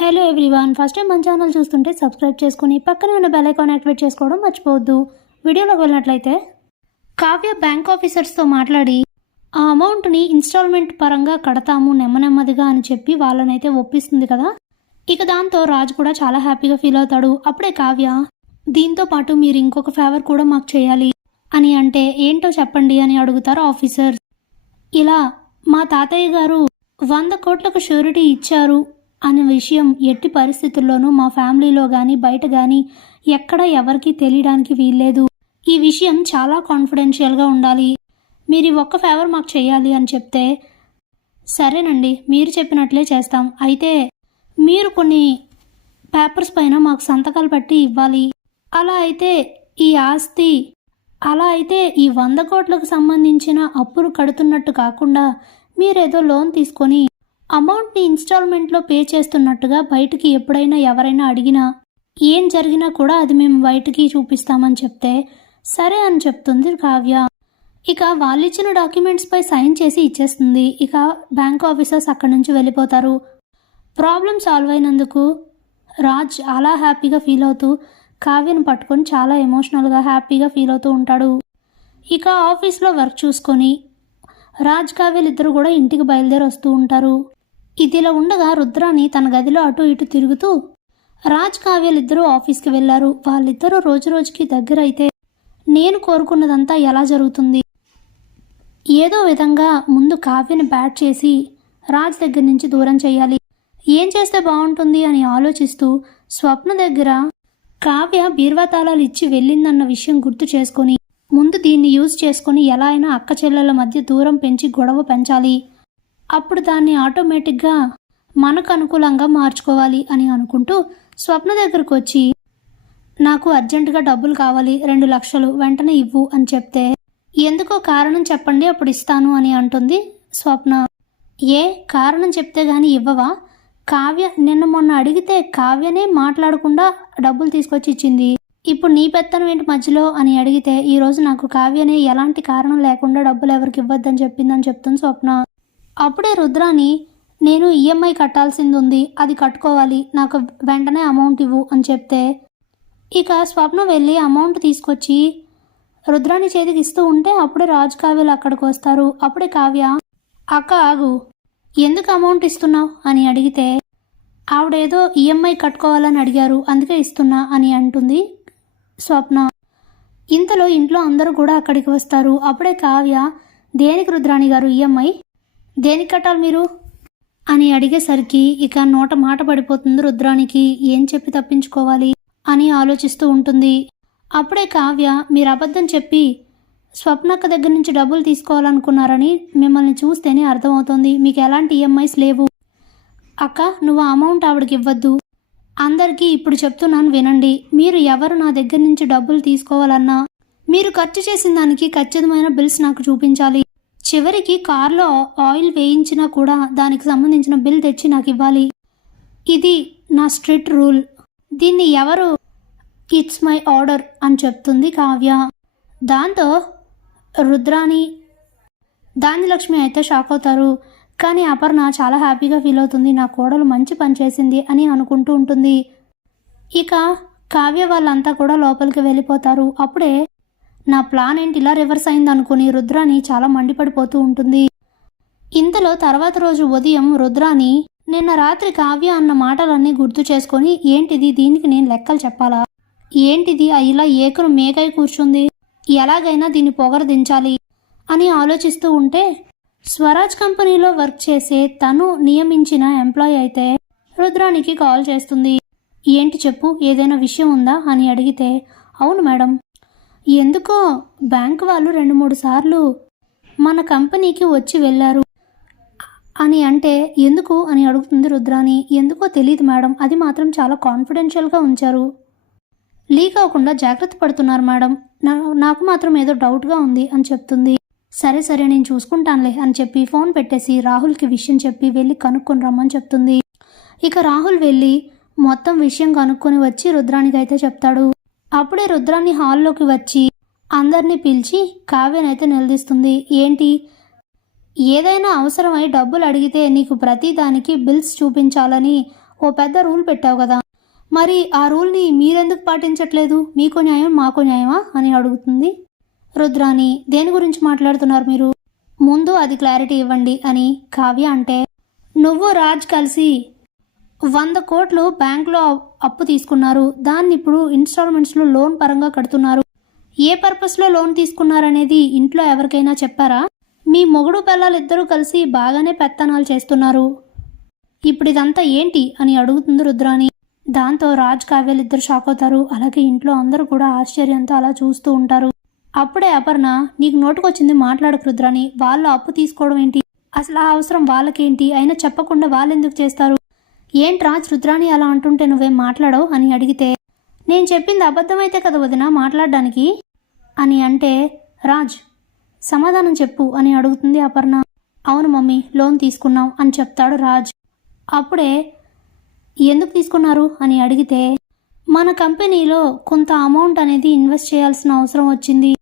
Hello everyone. First time మన channel చూస్తుంటే subscribe చేసుకుని పక్కనే ఉన్న బెల్ ఐకాన్ యాక్టివేట్ చేసుకోవడం మర్చిపోవద్దు. వీడియోలోకి వెళ్ళినట్లయితే కావ్య బ్యాంక్ ఆఫీసర్స్తో మాట్లాడి ఆ అమౌంట్ని ఇన్స్టాల్మెంట్ పరంగా కడతాము నెమ్మ నెమ్మదిగా అని చెప్పి వాళ్ళనైతే ఒప్పిస్తుంది కదా. ఇక దాంతో రాజు కూడా చాలా హ్యాపీగా ఫీల్ అవుతాడు. అప్పుడే కావ్య దీంతో పాటు మీరు ఇంకొక ఫేవర్ కూడా మాకు చేయాలి అని అంటే ఏంటో చెప్పండి అని అడుగుతారు ఆఫీసర్ ఇలా మా తాతయ్య గారు వంద కోట్లకు షూరిటీ ఇచ్చారు. అనే విషయం ఎట్టి పరిస్థితుల్లోనూ మా ఫ్యామిలీలో కానీ బయట కానీ ఎక్కడ ఎవరికీ తెలియడానికి వీల్లేదు. ఈ విషయం చాలా కాన్ఫిడెన్షియల్గా ఉండాలి. మీరు ఒక్క ఫేవర్ మాకు చేయాలి అని చెప్తే సరేనండి మీరు చెప్పినట్లే చేస్తాం. అయితే మీరు కొన్ని పేపర్స్ పైన మాకు సంతకాలు పెట్టి ఇవ్వాలి. అలా అయితే ఈ ఆస్తి అలా అయితే ఈ వంద కోట్లకు సంబంధించిన అప్పులు కడుతున్నట్టు కాకుండా మీరేదో లోన్ తీసుకొని అమౌంట్ని ఇన్స్టాల్మెంట్లో పే చేస్తున్నట్టుగా బయటికి ఎప్పుడైనా ఎవరైనా అడిగినా ఏం జరిగినా కూడా అది మేము బయటికి చూపిస్తామని చెప్తే సరే అని చెప్తుంది కావ్య. ఇక వాళ్ళు ఇచ్చిన డాక్యుమెంట్స్పై సైన్ చేసి ఇచ్చేస్తుంది. ఇక బ్యాంక్ ఆఫీసర్స్ అక్కడి నుంచి వెళ్ళిపోతారు. ప్రాబ్లం సాల్వ్ అయినందుకు రాజ్ అలా హ్యాపీగా ఫీల్ అవుతూ కావ్యను పట్టుకొని చాలా ఎమోషనల్గా హ్యాపీగా ఫీల్ అవుతూ ఉంటాడు. ఇక ఆఫీస్లో వర్క్ చూసుకొని రాజ్ కావ్యలు ఇద్దరు కూడా ఇంటికి బయలుదేరి వస్తూ ఉంటారు. ఇదిలా ఉండగా రుద్రాని తన గదిలో అటు ఇటు తిరుగుతూ రాజ్ కావ్యలిద్దరూ ఆఫీస్కి వెళ్ళారు వాళ్ళిద్దరూ రోజు రోజుకి దగ్గర అయితే నేను కోరుకున్నదంతా ఎలా జరుగుతుంది? ఏదో విధంగా ముందు కావ్యని బ్యాట్ చేసి రాజ్ దగ్గర నుంచి దూరం చేయాలి. ఏం చేస్తే బాగుంటుంది అని ఆలోచిస్తూ స్వప్న దగ్గర కావ్య బీర్వా తాళాలు ఇచ్చి వెళ్ళిందన్న విషయం గుర్తు చేసుకొని ముందు దీన్ని యూజ్ చేసుకొని ఎలా అయినా అక్క చెల్లెల మధ్య దూరం పెంచి గొడవ పెంచాలి. అప్పుడు దాన్ని ఆటోమేటిక్గా మనకు అనుకూలంగా మార్చుకోవాలి అని అనుకుంటూ స్వప్న దగ్గరకు వచ్చి నాకు అర్జెంటుగా డబ్బులు కావాలి రెండు లక్షలు వెంటనే ఇవ్వు అని చెప్తే ఎందుకో కారణం చెప్పండి అప్పుడు ఇస్తాను అని అంటుంది స్వప్న. ఏ కారణం చెప్తే గాని ఇవ్వవా? కావ్య నిన్న మొన్న అడిగితే కావ్యనే మాట్లాడకుండా డబ్బులు తీసుకొచ్చి ఇచ్చింది. ఇప్పుడు నీ పెత్తనం ఏంటి మధ్యలో? అని అడిగితే ఈరోజు నాకు కావ్యనే ఎలాంటి కారణం లేకుండా డబ్బులు ఎవరికి ఇవ్వద్దని చెప్పిందని చెప్తుంది స్వప్న. అప్పుడే రుద్రాని నేను ఈఎంఐ కట్టాల్సింది ఉంది అది కట్టుకోవాలి నాకు వెంటనే అమౌంట్ ఇవ్వు అని చెప్తే. ఇక స్వప్న వెళ్ళి అమౌంట్ తీసుకొచ్చి రుద్రాని చేతికి ఇస్తూ ఉంటే అప్పుడే రాజు కావ్యలు అక్కడికి వస్తారు. అప్పుడే కావ్య అక్క ఆగు ఎందుకు అమౌంట్ ఇస్తున్నావు? అని అడిగితే ఆవిడేదో ఈఎంఐ కట్టుకోవాలని అడిగారు అందుకే ఇస్తున్నా అని అంటుంది స్వప్న. ఇంతలో ఇంట్లో అందరూ కూడా అక్కడికి వస్తారు. అప్పుడే కావ్య దేనికి రుద్రాణి గారు ఈఎంఐ దేనికి కట్టాలి మీరు? అని అడిగేసరికి ఇక నోట మాట పడిపోతుంది రుద్రానికి. ఏం చెప్పి తప్పించుకోవాలి? అని ఆలోచిస్తూ ఉంటుంది. అప్పుడే కావ్య మీరు అబద్ధం చెప్పి స్వప్నక్క దగ్గర నుంచి డబ్బులు తీసుకోవాలనుకున్నారని మిమ్మల్ని చూస్తేనే అర్థమవుతోంది. మీకు ఎలాంటి ఈఎంఐస్ లేవు. అక్క నువ్వు అమౌంట్ ఆవిడకి ఇవ్వద్దు. అందరికీ ఇప్పుడు చెప్తున్నాను వినండి. మీరు ఎవరు నా దగ్గర నుంచి డబ్బులు తీసుకోవాలన్నా మీరు ఖర్చు చేసిన దానికి ఖచ్చితమైన బిల్స్ నాకు చూపించాలి. చివరికి కార్లో ఆయిల్ వేయించినా కూడా దానికి సంబంధించిన బిల్ తెచ్చి నాకు ఇవ్వాలి. ఇది నా స్ట్రిక్ట్ రూల్. దీన్ని ఎవరు ఇట్స్ మై ఆర్డర్ అని చెప్తుంది కావ్య. దాంతో రుద్రాని లక్ష్మి అయితే షాక్ అవుతారు. కానీ అపర్ణ చాలా హ్యాపీగా ఫీల్ అవుతుంది. నా కోడలు మంచి పని చేసింది అని అనుకుంటూ ఉంటుంది. ఇక కావ్య వాళ్ళంతా కూడా లోపలికి వెళ్ళిపోతారు. అప్పుడే నా ప్లాన్ ఏంటి? ఇలా రివర్స్ అయింది అనుకుని రుద్రాని చాలా మండిపడిపోతూ ఉంటుంది. ఇంతలో తర్వాత రోజు ఉదయం రుద్రాని నిన్న రాత్రి కావ్య అన్న మాటలన్నీ గుర్తు చేసుకొని ఏంటిది? దీనికి నేను లెక్కలు చెప్పాలా? ఏంటిది? ఆ ఇలా ఏకును మేకై కూర్చుంది. ఎలాగైనా దీన్ని పొగర దించాలి అని ఆలోచిస్తూ ఉంటే స్వరాజ్ కంపెనీలో వర్క్ చేసే తను నియమించిన ఎంప్లాయ్ అయితే రుద్రానికి కాల్ చేస్తుంది. ఏంటి చెప్పు? ఏదైనా విషయం ఉందా? అని అడిగితే అవును మేడం. ఎందుకో బ్యాంక్ వాళ్ళు రెండు మూడు సార్లు మన కంపెనీకి వచ్చి వెళ్ళారు. అని అంటే ఎందుకు అని అడుగుతుంది రుద్రాని ఎందుకో తెలియదు మేడం. అది మాత్రం చాలా కాన్ఫిడెన్షియల్గా ఉంచారు. లీక్ అవ్వకుండా జాగ్రత్త పడుతున్నారు మేడం. నాకు మాత్రం ఏదో డౌట్గా ఉంది అని చెప్తుంది. సరే సరే నేను చూసుకుంటానులే అని చెప్పి ఫోన్ పెట్టేసి రాహుల్కి విషయం చెప్పి వెళ్ళి కనుక్కొని రమ్మని చెప్తుంది. ఇక రాహుల్ వెళ్ళి మొత్తం విషయం కనుక్కొని వచ్చి రుద్రానికి అయితే చెప్తాడు. అప్పుడే రుద్రాన్ని హాల్లోకి వచ్చి అందరినీ పిలిచి కావ్యనైతే నిలదీస్తుంది. ఏంటి? ఏదైనా అవసరమై డబ్బులు అడిగితే నీకు ప్రతి దానికి బిల్స్ చూపించాలని ఓ పెద్ద రూల్ పెట్టావు కదా. మరి ఆ రూల్ని మీరెందుకు పాటించట్లేదు? మీకు న్యాయం మాకు న్యాయమా అని అడుగుతుంది రుద్రాని. దేని గురించి మాట్లాడుతున్నారు మీరు? ముందు అది క్లారిటీ ఇవ్వండి అని కావ్య అంటే నువ్వు రాజ్ కలిసి వంద కోట్లు బ్యాంకులో అప్పు తీసుకున్నారు. దాన్ని ఇప్పుడు ఇన్స్టాల్మెంట్స్లో లోన్ పరంగా కడుతున్నారు. ఏ పర్పస్లో లోన్ తీసుకున్నారనేది ఇంట్లో ఎవరికైనా చెప్పారా? మీ మొగుడు పిల్లలిద్దరూ కలిసి బాగానే పెత్తనాలు చేస్తున్నారు. ఇప్పుడు ఇదంతా ఏంటి అని అడుగుతుంది రుద్రాని దాంతో రాజ్ కావ్యలు ఇద్దరు షాక్ అవుతారు. అలాగే ఇంట్లో అందరూ కూడా ఆశ్చర్యంతో అలా చూస్తూ ఉంటారు. అప్పుడే అపర్ణ నీకు నోటుకొచ్చింది మాట్లాడకు రుద్రాని వాళ్ళు అప్పు తీసుకోవడం ఏంటి? అసలు ఆ అవసరం వాళ్ళకేంటి? అయినా చెప్పకుండా వాళ్ళు ఎందుకు చేస్తారు? రాజ్ రుద్రాణి అలా అంటుంటే నువ్వేం మాట్లాడవు? అని అడిగితే నేను చెప్పింది అబద్ధమైతే కదా వదిన మాట్లాడడానికి? అని అంటే రాజ్ సమాధానం చెప్పు అని అడుగుతుంది అపర్ణ. అవును మమ్మీ లోన్ తీసుకున్నాం అని చెప్తాడు రాజ్. అప్పుడే ఎందుకు తీసుకున్నారు? అని అడిగితే మన కంపెనీలో కొంత అమౌంట్ అనేది ఇన్వెస్ట్ చేయాల్సిన అవసరం వచ్చింది.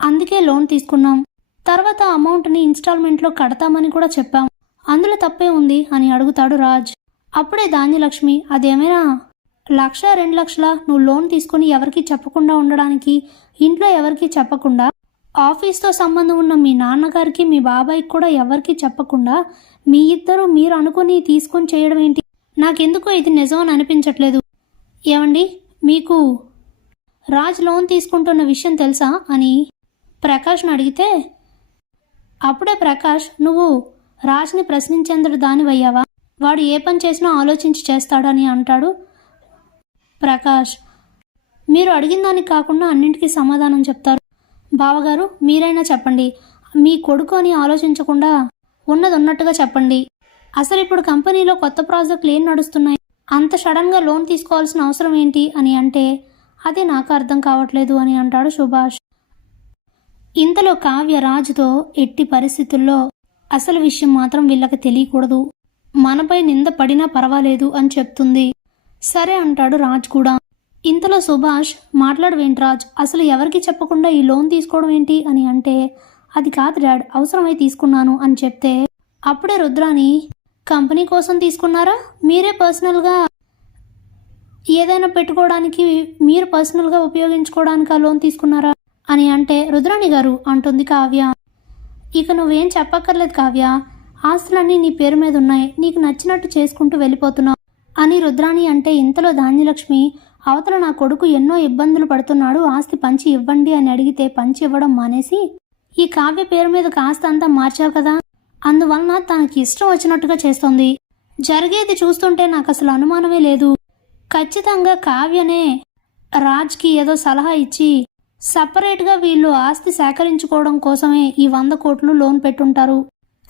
అందుకే లోన్ తీసుకున్నాం. తర్వాత అమౌంట్ని ఇన్స్టాల్మెంట్లో కడతామని కూడా చెప్పాం. అందులో తప్పే ఉంది అని అడుగుతాడు రాజ్. అప్పుడే ధాన్యలక్ష్మి అదేమైనా? లక్ష రెండు లక్షల? నువ్వు లోన్ తీసుకుని ఎవరికీ చెప్పకుండా ఉండడానికి ఇంట్లో ఎవరికీ చెప్పకుండా ఆఫీస్తో సంబంధం ఉన్న మీ నాన్నగారికి మీ బాబాయ్కి కూడా ఎవరికీ చెప్పకుండా మీ ఇద్దరు మీరు అనుకుని తీసుకొని చేయడం ఏంటి? నాకెందుకో ఇది నిజం అని అనిపించట్లేదు. ఏమండి? మీకు రాజ్ లోన్ తీసుకుంటున్న విషయం తెలుసా? అని ప్రకాష్ను అడిగితే అప్పుడే ప్రకాష్ నువ్వు రాజ్ని ప్రశ్నించేందుకు దానివయ్యావా? వాడు ఏ పని చేసినా ఆలోచించి చేస్తాడని అంటాడు ప్రకాష్. మీరు అడిగిన దానికి కాకుండా అన్నింటికీ సమాధానం చెప్తారు. బావగారు మీరైనా చెప్పండి. మీ కొడుకు అని ఆలోచించకుండా ఉన్నది ఉన్నట్టుగా చెప్పండి. అసలు ఇప్పుడు కంపెనీలో కొత్త ప్రాజెక్టులు ఏం నడుస్తున్నాయి? అంత సడన్గా లోన్ తీసుకోవాల్సిన అవసరం ఏంటి అని అంటే అది నాకు అర్థం కావట్లేదు అని అంటాడు సుభాష్. ఇంతలో కావ్య రాజుతో ఎట్టి పరిస్థితుల్లో అసలు విషయం మాత్రం వీళ్ళకి తెలియకూడదు. మనపై నింద పడినా పర్వాలేదు అని చెప్తుంది. సరే అంటాడు రాజ్ కూడా. ఇంతలో సుభాష్ మాట్లాడవేంటి రాజ్? అసలు ఎవరికి చెప్పకుండా ఈ లోన్ తీసుకోవడం ఏంటి అని అంటే అది కాదు డాడ్ అవసరమై తీసుకున్నాను అని చెప్తే అప్పుడే రుద్రాని కంపెనీ కోసం తీసుకున్నారా? మీరే పర్సనల్గా ఏదైనా పెట్టుకోవడానికి మీరు పర్సనల్గా ఉపయోగించుకోవడానికి ఆ లోన్ తీసుకున్నారా? అని అంటే రుద్రాణి గారు అంటుంది కావ్య. ఇక నువ్వేం చెప్పక్కర్లేదు కావ్య. ఆస్తులన్నీ నీ పేరు మీద ఉన్నాయి. నీకు నచ్చినట్టు చేసుకుంటూ వెళ్ళిపోతున్నావు. అని రుద్రాణి అంటే ఇంతలో ధాన్యలక్ష్మి అవతల నా కొడుకు ఎన్నో ఇబ్బందులు పడుతున్నాడు ఆస్తి పంచి ఇవ్వండి అని అడిగితే పంచి ఇవ్వడం మానేసి ఈ కావ్య పేరు మీద కాస్త అంతా మార్చావు కదా? అందువలన తనకి ఇష్టం వచ్చినట్టుగా చేస్తోంది. జరిగేది చూస్తుంటే నాకు అసలు అనుమానమే లేదు. ఖచ్చితంగా కావ్యనే రాజ్కి ఏదో సలహా ఇచ్చి సపరేట్గా వీళ్ళు ఆస్తి సేకరించుకోవడం కోసమే ఈ వంద కోట్లు లోన్ పెట్టుంటారు.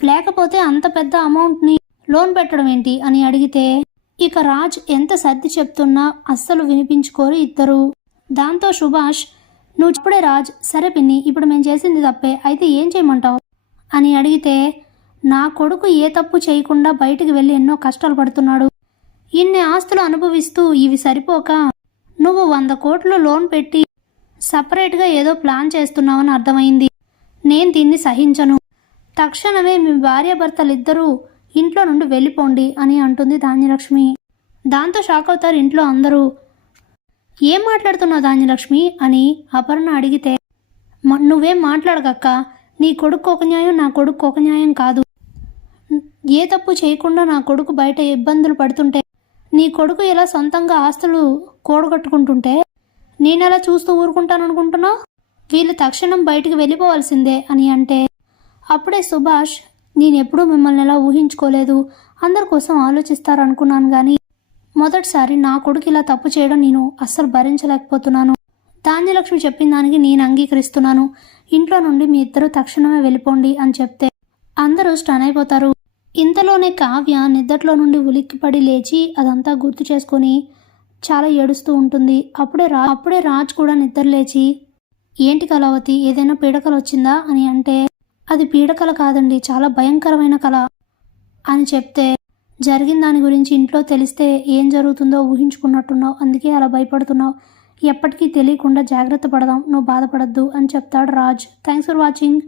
లేకపోతే అంత పెద్ద అమౌంట్ని లోన్ పెట్టడం ఏంటి అని అడిగితే ఇక రాజ్ ఎంత సర్ది చెప్తున్నా అస్సలు వినిపించుకోరు ఇద్దరు. దాంతో సుభాష్ నువ్వు ఇప్పుడే రాజ్ సరే పిన్ని ఇప్పుడు మేము చేసింది తప్పే అయితే ఏం చేయమంటావు? అని అడిగితే నా కొడుకు ఏ తప్పు చేయకుండా బయటికి వెళ్ళి ఎన్నో కష్టాలు పడుతున్నాడు. ఇన్ని ఆస్తులు అనుభవిస్తూ ఇవి సరిపోక నువ్వు వంద కోట్లు లోన్ పెట్టి సపరేట్గా ఏదో ప్లాన్ చేస్తున్నావని అర్థమైంది. నేను దీన్ని సహించను. తక్షణమే మీ భార్యాభర్తలిద్దరూ ఇంట్లో నుండి వెళ్ళిపోండి అని అంటుంది ధాన్యలక్ష్మి. దాంతో షాక్ అవుతారు ఇంట్లో అందరూ. ఏం మాట్లాడుతున్నావు ధాన్యలక్ష్మి? అని అపర్ణ అడిగితే నువ్వేం మాట్లాడకక్క. నీ కొడుకు ఒక న్యాయం నా కొడుకు ఒక న్యాయం కాదు. ఏ తప్పు చేయకుండా నా కొడుకు బయట ఇబ్బందులు పడుతుంటే నీ కొడుకు ఇలా సొంతంగా ఆస్తులు కూడగట్టుకుంటుంటే నేనెలా చూస్తూ ఊరుకుంటాను అనుకుంటున్నావు వీళ్ళు తక్షణం బయటికి వెళ్ళిపోవాల్సిందే అని అంటే అప్పుడే సుభాష్ నేనెప్పుడూ మిమ్మల్ని ఎలా ఊహించుకోలేదు? అందరి కోసం ఆలోచిస్తారు అనుకున్నాను కానీ మొదటిసారి నా కొడుకు ఇలా తప్పు చేయడం నేను అస్సలు భరించలేకపోతున్నాను. ధాన్యలక్ష్మి చెప్పిన దానికి నేను అంగీకరిస్తున్నాను. ఇంట్లో నుండి మీ ఇద్దరు తక్షణమే వెళ్ళిపోండి అని చెప్తే అందరూ స్టన్ అయిపోతారు. ఇంతలోనే కావ్య నిద్దట్లో నుండి ఉలిక్కిపడి లేచి అదంతా గుర్తు చేసుకొని చాలా ఏడుస్తూ ఉంటుంది. అప్పుడే రా అప్పుడే రాజ్ కూడా నిద్ర లేచి ఏంటి కళావతి ఏదైనా పీడకలు వచ్చిందా అని అంటే అది పీడకల కాదండి చాలా భయంకరమైన కళ అని చెప్తే జరిగిన దాని గురించి ఇంట్లో తెలిస్తే ఏం జరుగుతుందో ఊహించుకున్నట్టున్నావు అందుకే అలా భయపడుతున్నావు. ఎప్పటికీ తెలియకుండా జాగ్రత్త పడదాం నువ్వు బాధపడద్దు అని చెప్తాడు రాజ్. Thanks for watching.